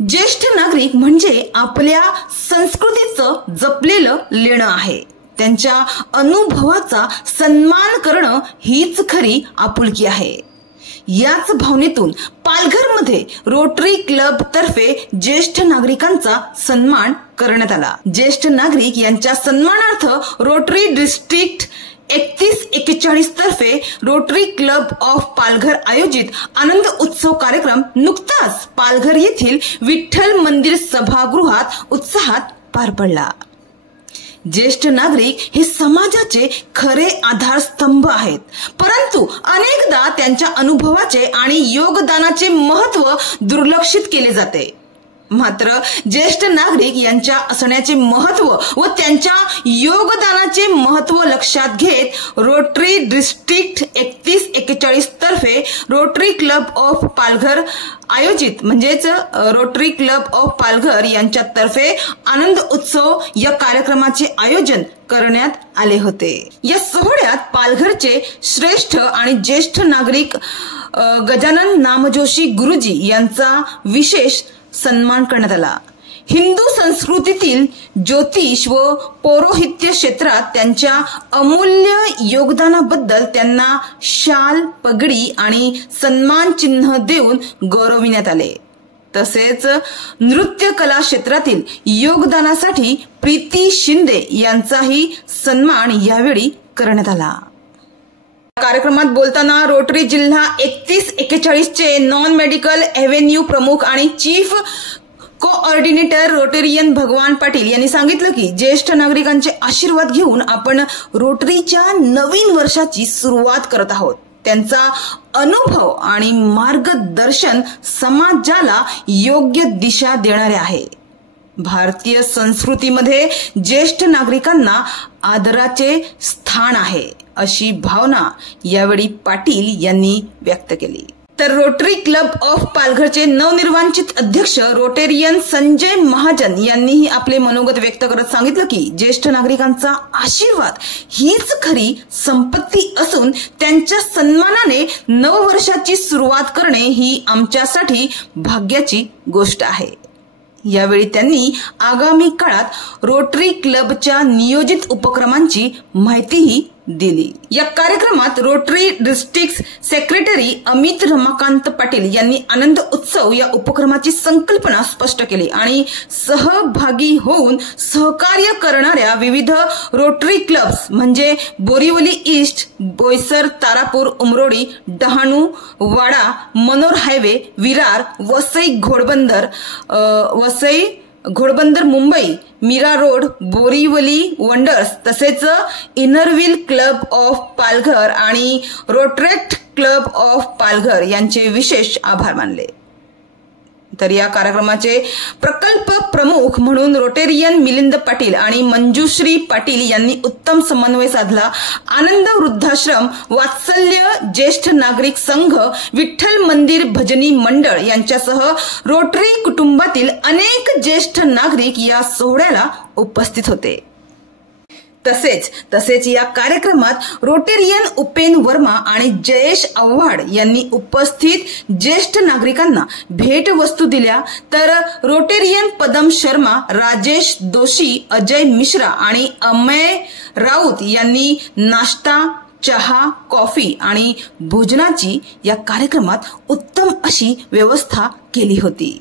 ज्येष्ठ नागरिक म्हणजे आपल्या संस्कृतीचं जपलेलं लेणं आहे. त्यांच्या अनुभवाचा सन्मान करणं हीच खरी आपुलकी आहे. याच भावनेतून पालघरमध्ये रोटरी क्लब तर्फे ज्येष्ठ नागरिकांचा सन्मान करण्यात आला. ज्येष्ठ नागरिक यांच्या सन्मानार्थ रोटरी डिस्ट्रिक्ट 3141 तर्फे रोटरी क्लब ऑफ पालघर आयोजित आनंद उत्सव कार्यक्रम नुकताच पालघर येथील विठ्ठल मंदिर सभागृहात उत्साहात पार पडला. ज्येष्ठ नागरिक हे समाजाचे खरे आधारस्तंभ आहेत, परंतु अनेकदा त्यांच्या अनुभवाचे आणि योगदानाचे महत्त्व दुर्लक्षित केले जाते. मात्र ज्येष्ठ नागरिक यांच्या असण्याचे महत्त्व व त्यांच्या योगदानाचे महत्त्व लक्षात घेत रोटरी डिस्ट्रिक्ट 3141 तर्फे रोटरी क्लब ऑफ पालघर आयोजित म्हणजेच रोटरी क्लब ऑफ पालघर यांच्यातर्फे आनंद उत्सव या कार्यक्रमाचे आयोजन करण्यात आले होते. या सोहळ्यात पालघरचे श्रेष्ठ आणि ज्येष्ठ नागरिक गजानन नामजोशी गुरुजी यांचा विशेष सन्मान करण्यात आला. हिंदू संस्कृतीतील ज्योतिष व पौरोहित्य क्षेत्रात त्यांच्या अमूल्य योगदानाबद्दल त्यांना शाल, पगडी आणि सन्मान चिन्ह देऊन गौरविण्यात आले. तसेच नृत्य कला क्षेत्रातील योगदानासाठी प्रीती शिंदे यांचाही सन्मान यावेळी करण्यात आला. कार्यक्रमात बोलताना रोटरी जिल्हा 3141 चे नॉन मेडिकल एव्हेन्यू प्रमुख आणि चीफ कोऑर्डिनेटर रोटेरियन भगवान पाटील यांनी सांगितलं की ज्येष्ठ नागरिकांचे आशीर्वाद घेऊन आपण रोटरीच्या नवीन वर्षाची सुरुवात करत आहोत. त्यांचा अनुभव आणि मार्गदर्शन समाजाला योग्य दिशा देणारे आहे. भारतीय संस्कृतीमध्ये ज्येष्ठ नागरिकांना आदराचे स्थान आहे अशी भावना यावेळी पाटील यांनी व्यक्त केली. तर रोटरी क्लब ऑफ पालघरचे नवनिर्वाचित अध्यक्ष रोटेरियन संजय महाजन यांनीही आपले मनोगत व्यक्त करत सांगितलं की ज्येष्ठ नागरिकांचा आशीर्वाद हीच खरी संपत्ती असून त्यांच्या सन्मानाने नववर्षाची सुरुवात करणे ही आमच्यासाठी भाग्याची गोष्ट आहे. यावेळी त्यांनी आगामी काळात रोटरी क्लबच्या नियोजित उपक्रमांची माहितीही दिली. या कार्यक्रमात rotary district secretary Amit Ramakant Patil यांनी आनंद उत्सव या उपक्रमाची संकल्पना स्पष्ट केली आणि सहभागी होऊन सहकार्य करणाऱ्या विविध रोटरी क्लब्स म्हणजे Borivali east, Boisar, Tarapur, Umrodi, Dahanu, Wada, Manor highway, Virar, Vasai Ghodbunder Mumbai, Mira road, Borivali wonders तसेच इनरव्हिल क्लब ऑफ पालघर आणि रोटरेक्ट क्लब ऑफ पालघर यांचे विशेष आभार मानले. तर या कार्यक्रमाचे प्रकल्प प्रमुख म्हणून रोटेरियन मिलिंद पाटील आणि मंजुश्री पाटील यांनी उत्तम समन्वय साधला. आनंद वृद्धाश्रम, वात्सल्य ज्येष्ठ नागरिक संघ, विठ्ठल मंदिर भजनी मंडळ यांच्यासह रोटरी कुटुंबातील अनेक ज्येष्ठ नागरिक या सोहळ्याला उपस्थित होते. तसेच या कार्यक्रमात रोटेरियन उपेन वर्मा आणि जयेश आव्हाड यांनी उपस्थित ज्येष्ठ नागरिकांना भेटवस्तू दिल्या. तर रोटेरियन पदम शर्मा, राजेश दोशी, अजय मिश्रा आणि अमय राऊत यांनी नाश्ता, चहा, कॉफी आणि भोजनाची या कार्यक्रमात उत्तम अशी व्यवस्था केली होती.